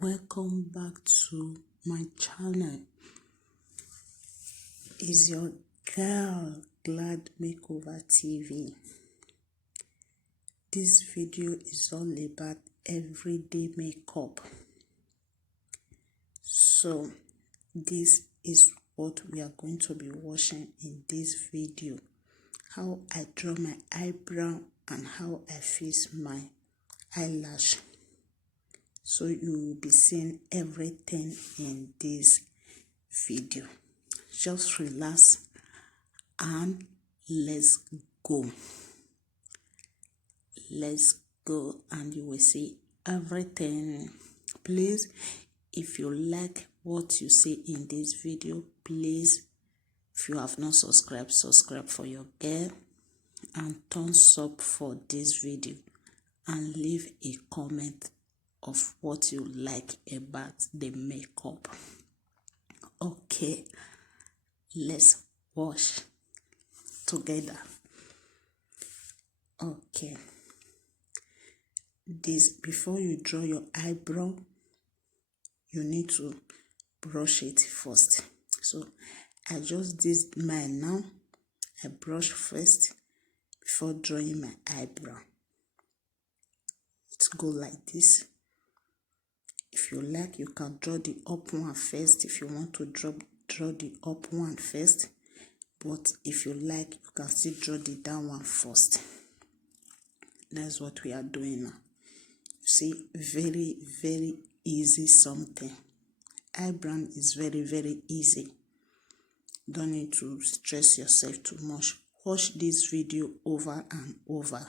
Welcome back to my channel. Is your girl Glad Makeover TV. This video is all about everyday makeup. So this is what we are going to be watching in this video. How I draw my eyebrow and how I fix my eyelash. So you will be seeing everything in this video. Just relax and let's go. Let's go and you will see everything. Please, if you like what you see in this video, please, if you have not subscribed, subscribe for your girl and thumbs up for this video and leave a comment of what you like about the makeup. Okay, let's wash together. Okay, this before you draw your eyebrow, you need to brush it first. So I just did mine now. I brush first before drawing my eyebrow. It go like this. If you like, you can draw the up one first if you want to draw the up one first. But if you like, you can still draw the down one first. That's what we are doing now. See, very, very easy something. Eyebrow is very, very easy. Don't need to stress yourself too much. Watch this video over and over.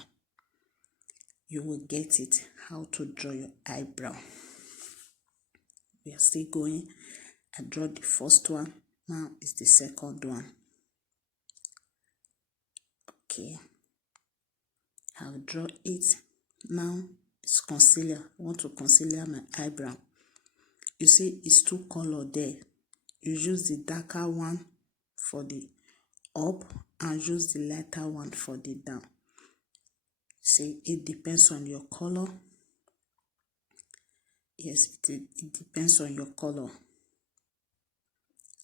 You will get it, how to draw your eyebrow. We are still going. I draw the first one. Now is the second one. Okay. I'll draw it. Now it's concealer. I want to concealer my eyebrow. You see, it's two colors there. You use the darker one for the up and use the lighter one for the down. See, it depends on your color. Yes, it depends on your color.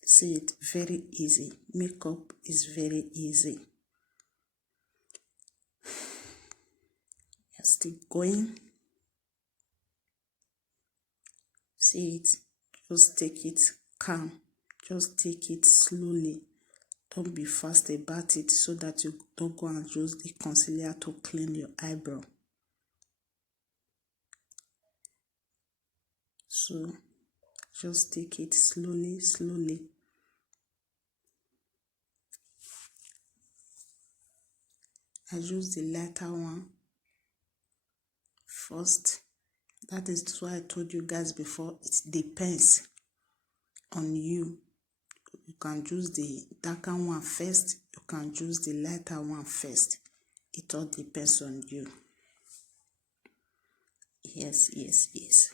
See, it very easy. Makeup is very easy. You're still going. See it. Just take it calm. Just take it slowly. Don't be fast about it so that you don't go and use the concealer to clean your eyebrow. So just take it slowly, slowly. I use the lighter one first. That is why I told you guys before, it depends on you. You can use the darker one first. You can use the lighter one first. It all depends on you. Yes, yes, yes.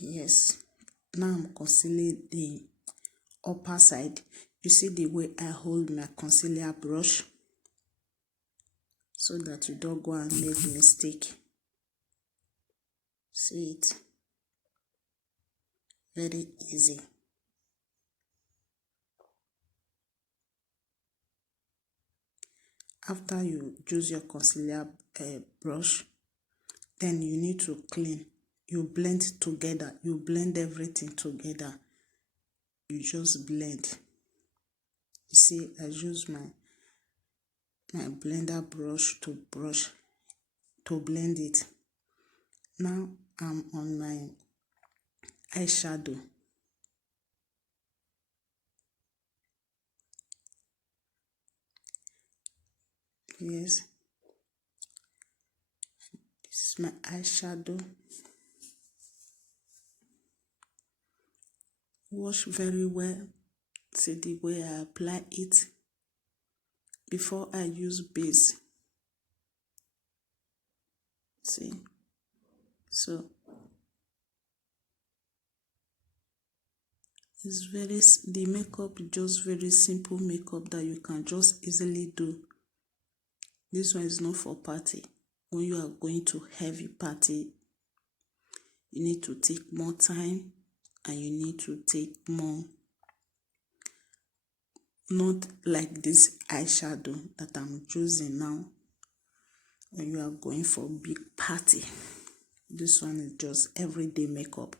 Yes. Now I'm concealing the upper side. You see the way I hold my concealer brush so that you don't go and make mistake. See it? Very easy. After you use your concealer brush, then you need to clean. You blend together. You blend everything together. You just blend. You see, I use my blender brush to blend it. Now I'm on my eyeshadow. Yes. This is my eyeshadow. Wash very well. See the way I apply it before I use base. See? So it's very, the makeup is just very simple makeup that you can just easily do This one is not for party. When you are going to heavy party, you need to take more time and you need to take more, not like this eyeshadow that I'm choosing now. When you are going for big party, this one is just everyday makeup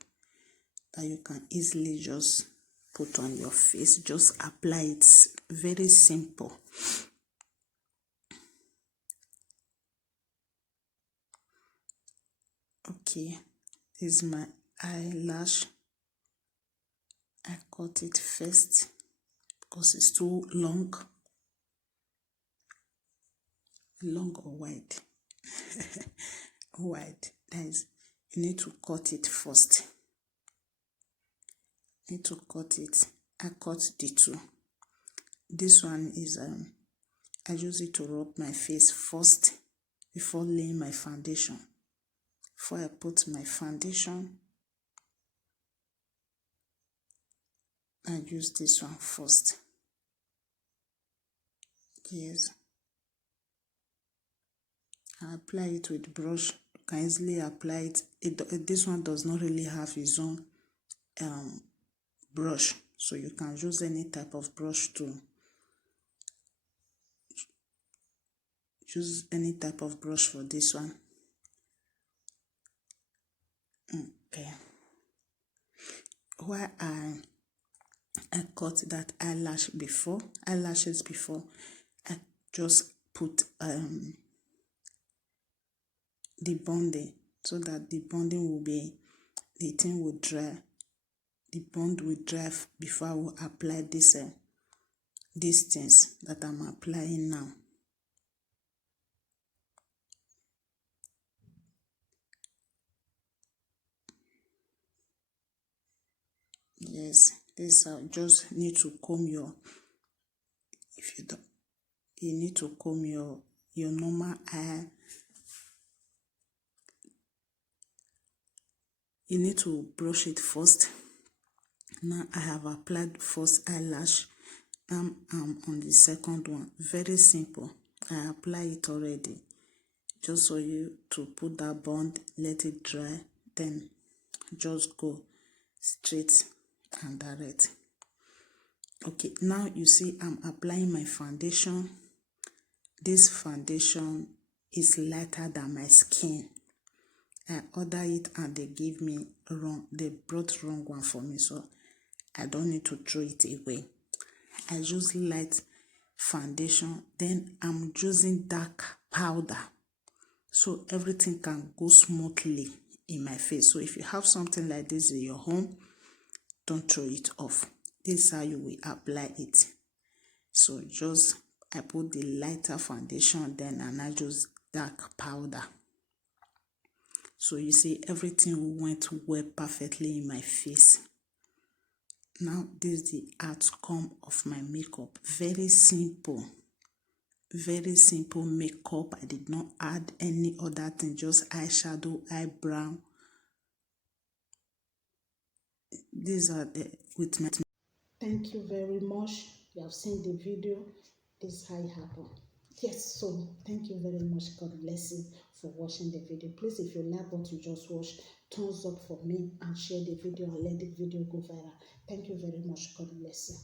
that you can easily just put on your face. Just apply it. Very simple. Okay, this is my eyelash. I cut it first because it's too long or wide. Wide. That is, you need to cut it first. Need to cut it. I cut the two. This one is I use it to rub my face first before laying my foundation. Before I put my foundation, I use this one first. Yes. I apply it with brush. You can easily apply it. This one does not really have its own brush, so you can use any type of brush to use any type of brush for this one. Okay. Why I cut that eyelashes before, I just put the bonding so that the bonding will be, the thing will dry. The bond will dry before I will apply this these things that I'm applying now. Yes, this just need to comb your, if you don't, you need to comb your normal eye. You need to brush it first. Now I have applied first eyelash. I'm on the second one. Very simple. I apply it already. Just for you to put that bond, let it dry, then just go straight and direct. Okay, now you see I'm applying my foundation. This foundation is lighter than my skin. I order it and they give me wrong. They brought wrong one for me, so I don't need to throw it away. I use light foundation, then I'm using dark powder, so everything can go smoothly in my face. So if you have something like this in your home, don't throw it off. This is how you will apply it. So just, I put the lighter foundation, then and I use dark powder. So you see everything went well perfectly in my face. Now this is the outcome of my makeup. Very simple makeup. I did not add any other thing, just eyeshadow, eyebrow. These are the with my. Thank you very much. You have seen the video. This is how it happened. Yes, so thank you very much. God bless you for watching the video. Please, if you like what you just watched, thumbs up for me and share the video and let the video go viral. Thank you very much. God bless you.